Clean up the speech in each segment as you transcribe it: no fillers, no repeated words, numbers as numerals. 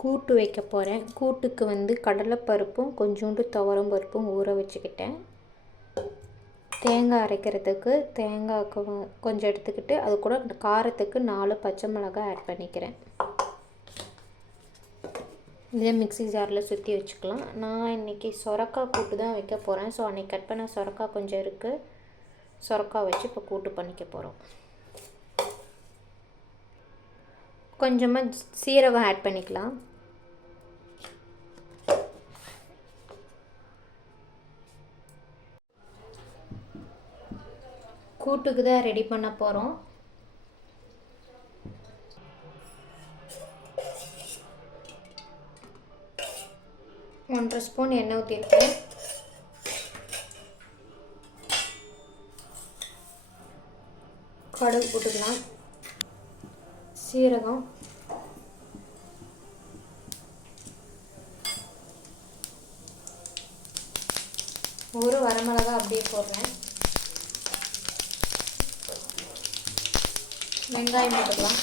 கூட்டு வைக்க போகிறேன். கூட்டுக்கு வந்து கடலைப்பருப்பும் கொஞ்சோண்டு துவரம் பருப்பும் ஊற வச்சுக்கிட்டேன். தேங்காய் அரைக்கிறதுக்கு தேங்காய்க்கு கொஞ்சம் எடுத்துக்கிட்டு அது கூட காரத்துக்கு 4 பச்சை மிளகாய் ஆட் பண்ணிக்கிறேன். இதை மிக்ஸி ஜாரில் சுற்றி வச்சுக்கலாம். நான் இன்றைக்கி சொரக்காய் கூட்டு தான் வைக்க போகிறேன். ஸோ அன்றைக்கி கட் பண்ண சொரக்காய் கொஞ்சம் இருக்குது. சொரக்காய் வச்சு இப்போ கூட்டு பண்ணிக்க போகிறோம். கொஞ்சமாக சீரகம் ஆட் பண்ணிக்கலாம். கூட்டுக்கு தான் ரெடி பண்ண போகிறோம். ஒன்றரை ஸ்பூன் எண்ணெய் ஊற்றிருக்கேன். கடுகு போட்டுக்கலாம். சீரகம், ஒரு வரமிளகா அப்படியே போடுறேன். வெங்காயம் போட்டுக்கலாம்.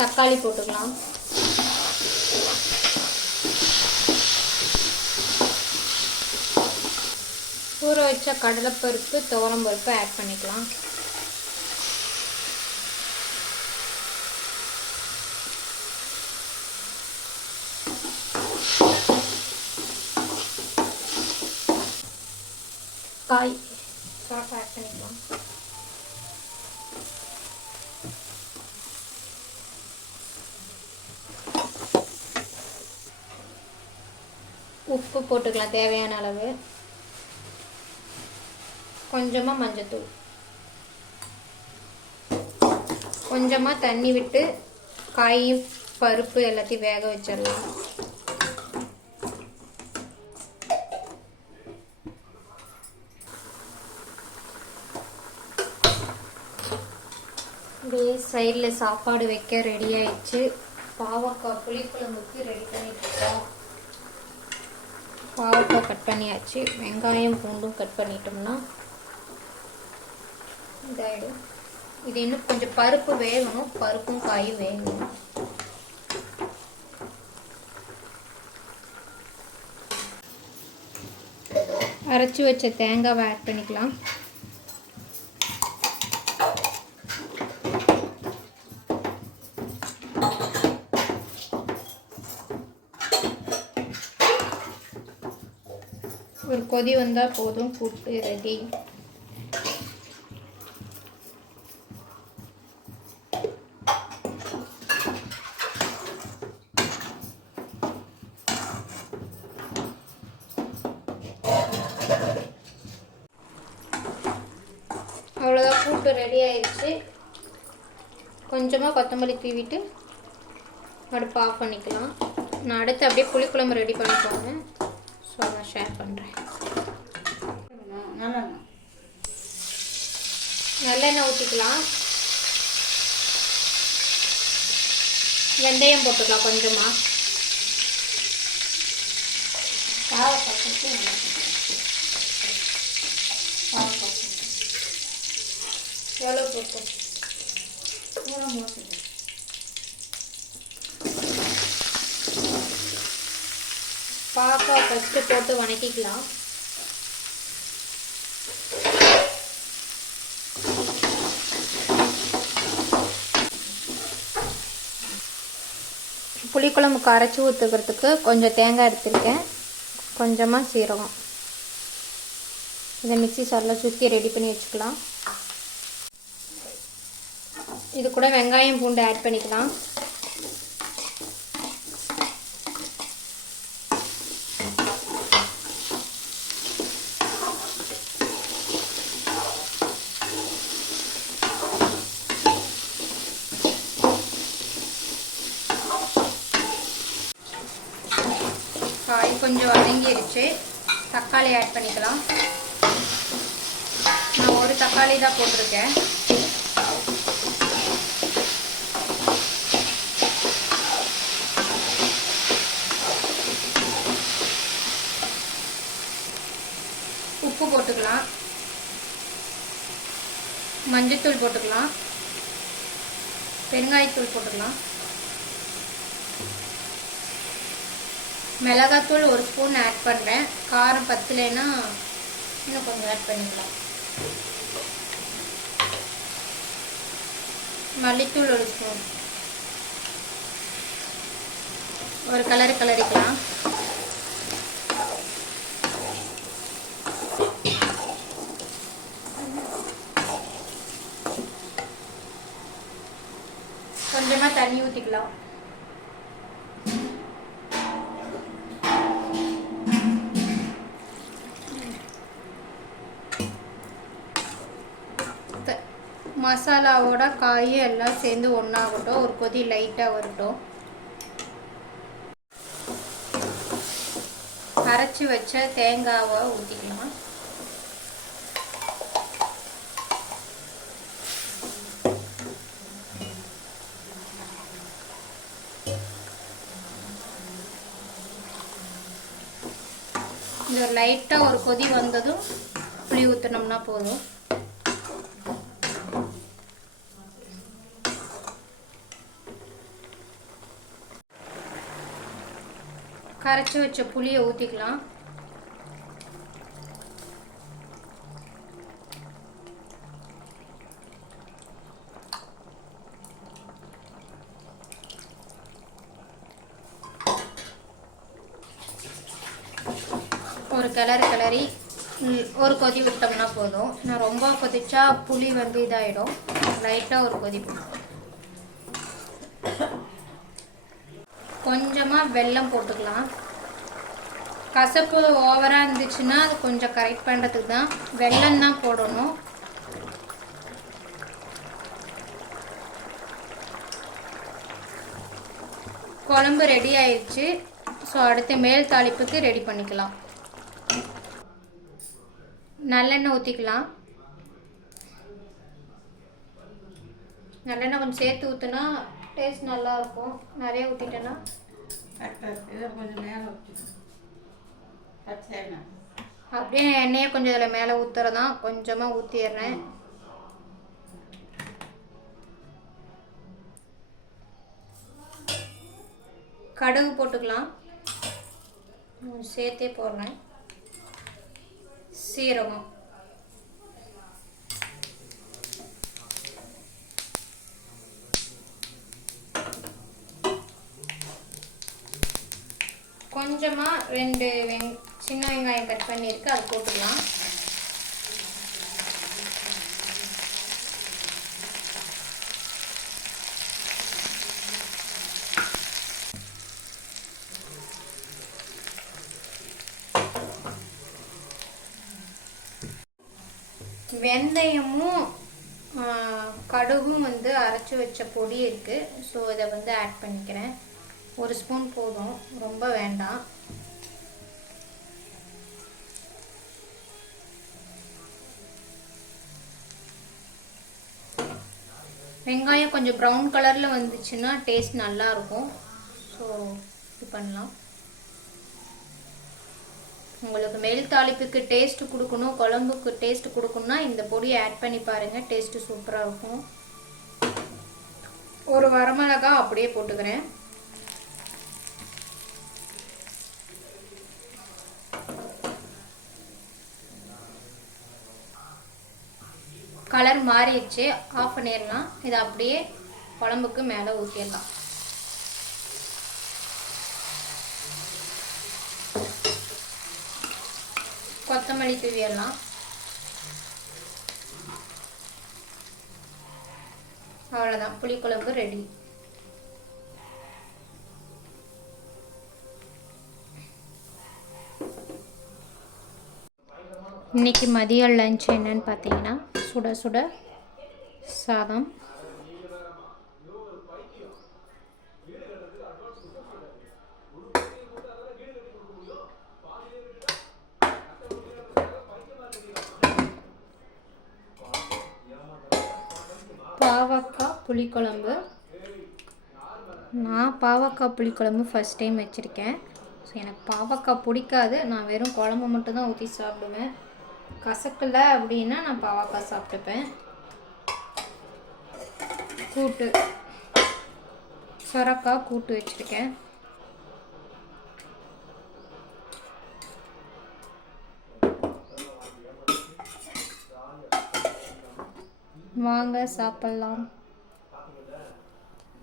தக்காளி போட்டுக்கலாம். ஊற வச்ச கடலைப்பருப்பு துவரம் பருப்பு ஆட் பண்ணிக்கலாம். காய் சாப்பாக ஆட் பண்ணிக்கலாம். உப்பு போட்டுக்கலாம் தேவையான அளவு. கொஞ்சமாக மஞ்சத்தூள், கொஞ்சமாக தண்ணி விட்டு காயும் பருப்பு எல்லாத்தையும் வேக வச்சிடலாம். அப்படியே சைடில் சாப்பாடு வைக்க ரெடி ஆயிடுச்சு. பாவக்காய் புளிக்குழம்புக்கு ரெடி பண்ணிட்டுருக்கோம். பாவக்காய் கட் பண்ணியாச்சு. வெங்காயம் பூண்டும் கட் பண்ணிட்டோம்னா இதாயிடும். இது இன்னும் கொஞ்சம் பருப்பு வேகணும். பருப்பும் காயும் வேகணும். அரைச்சி வச்ச தேங்காவை ஆட் பண்ணிக்கலாம். ஒரு கொதி வந்தால் போதும், கூட்டு ரெடி. அவ்வளோதான், கூட்டு ரெடி ஆயிடுச்சு. கொஞ்சமாக கொத்தமல்லி தூவிட்டு அடுப்பு ஆஃப் பண்ணிக்கலாம். நான் அடுத்து அப்படியே புளிக்குழம்பு ரெடி பண்ணி போகிறேன். ஸோ நான் ஷேர் பண்ணுறேன். நல்லெண்ணெய் ஊற்றிக்கலாம். வெந்தயம் போட்டுக்கலாம் கொஞ்சமாக. எவ்வளோ போட்டு பாவக்காய் ஃபஸ்ட்டு போட்டு வணக்கிக்கலாம். புளிக்குழம்புக்கு அரைச்சி ஊற்றுக்கிறதுக்கு கொஞ்சம் தேங்காய் எடுத்துருக்கேன். கொஞ்சமாக சீரகம். இதை மிக்ஸி சாரில் சுற்றி ரெடி பண்ணி வச்சுக்கலாம். இது கூட வெங்காயம் பூண்டு ஆட் பண்ணிக்கலாம். காய் கொஞ்சம் வதங்கிடுச்சு. தக்காளி ஆட் பண்ணிக்கலாம். நான் ஒரு தக்காளி தான் போட்டிருக்கேன். உப்பு போட்டுக்கலாம், மஞ்சத்தூள் போட்டுக்கலாம், பெருங்காயத்தூள் போட்டுக்கலாம், மிளகாத்தூள் 1 ஸ்பூன் ஆட் பண்ணுறேன். காரம் பத்தலைன்னா இன்னும் கொஞ்சம் ஆட் பண்ணிக்கலாம். மல்லித்தூள் 1 ஸ்பூன். ஒரு கிளறிக்கலாம். கொஞ்சமாக தண்ணி ஊற்றிக்கலாம். மசாலாவோட காய் எல்லாம் சேர்ந்து ஒன்றாகட்டும், ஒரு கொதி லைட்டாக வரட்டும். அரைச்சி வச்ச தேங்காவை ஊற்றிக்கலாம். இந்த லைட்டாக ஒரு கொதி வந்ததும் புளி ஊற்றினோம்னா போதும். கரைச்சி வச்ச புளியை ஊற்றிக்கலாம். ஒரு கிளறி ஒரு கொதி விட்டோம்னா போதும். நான் ரொம்ப கொதிச்சா புளி வந்து இதாகிடும். லைட்டாக ஒரு கொதி. கொஞ்சமாக வெல்லம் போட்டுக்கலாம். கசப்பு ஓவராக இருந்துச்சுன்னா அது கொஞ்சம் கரெக்ட் பண்ணுறதுக்கு தான் வெல்லம் தான் போடணும். குழம்பு ரெடி ஆயிடுச்சு. ஸோ அடுத்து மேல் தாளிப்புக்கு ரெடி பண்ணிக்கலாம். நல்லெண்ணெய் ஊற்றிக்கலாம். நல்லெண்ணெய் கொஞ்சம் சேர்த்து ஊற்றினா டேஸ்ட் நல்லாயிருக்கும். நிறைய ஊற்றிட்டேன்னா கொஞ்சம் மேலே அப்படியே எண்ணெயை கொஞ்சம் இதில் மேலே ஊற்றுறதான். கொஞ்சமாக ஊற்றிடுறேன். கடுகு போட்டுக்கலாம். சேர்த்தே போடுறேன். சீரகம், கொஞ்சமாக 2 சின்ன வெங்காயம் கட் பண்ணியிருக்கு, அது போட்டுக்கலாம். வெந்தயமும் கடுகும் வந்து அரைச்சி வச்ச பொடி இருக்குது. ஸோ இதை வந்து ஆட் பண்ணிக்கிறேன். 1 ஸ்பூன் போதும், ரொம்ப வேண்டாம். வெங்காயம் கொஞ்சம் ப்ரௌன் கலரில் வந்துச்சுன்னா டேஸ்ட் நல்லாயிருக்கும். ஸோ இது பண்ணலாம். உங்களுக்கு மேல் தாளிப்புக்கு டேஸ்ட் கொடுக்கணும், குழம்புக்கு டேஸ்ட் கொடுக்கணும்னா இந்த பொடியை ஆட் பண்ணி பாருங்கள். டேஸ்ட்டு சூப்பராக இருக்கும். ஒரு வரமிளகாய் அப்படியே போட்டுக்கிறேன். கலர் மாறிடுச்சு, ஆஃப் பண்ணிடலாம். இதை அப்படியே குழம்புக்கு மேலே ஊற்றிடலாம். கொத்தமல்லி தூவிடலாம். அவ்வளோதான், புளிக்குழம்பு ரெடி. இன்றைக்கி மதியம் லஞ்ச் என்னன்னு பார்த்தீங்கன்னா சுட சுட சாதம், பாவக்காய் புளிக்குழம்பு. நான் பாவக்காய் புளிக்குழம்பு ஃபஸ்ட் டைம் வச்சுருக்கேன். ஸோ எனக்கு பாவக்காய் பிடிக்காது. நான் வெறும் குழம்பு மட்டும்தான் ஊற்றி சாப்பிடுவேன். கசக்கலை அப்படின்னா நான் பாவக்காய் சாப்பிட்டுப்பேன். கூட்டு சொரக்காய் கூட்டு வச்சுருக்கேன். வாங்க சாப்பிட்லாம்.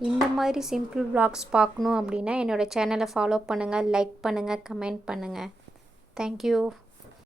இந்த மாதிரி சிம்பிள் vlogs பார்க்கணும் அப்படின்னா என்னோடய சேனலை ஃபாலோ பண்ணுங்கள், லைக் பண்ணுங்கள், கமெண்ட் பண்ணுங்கள். தேங்க்யூ.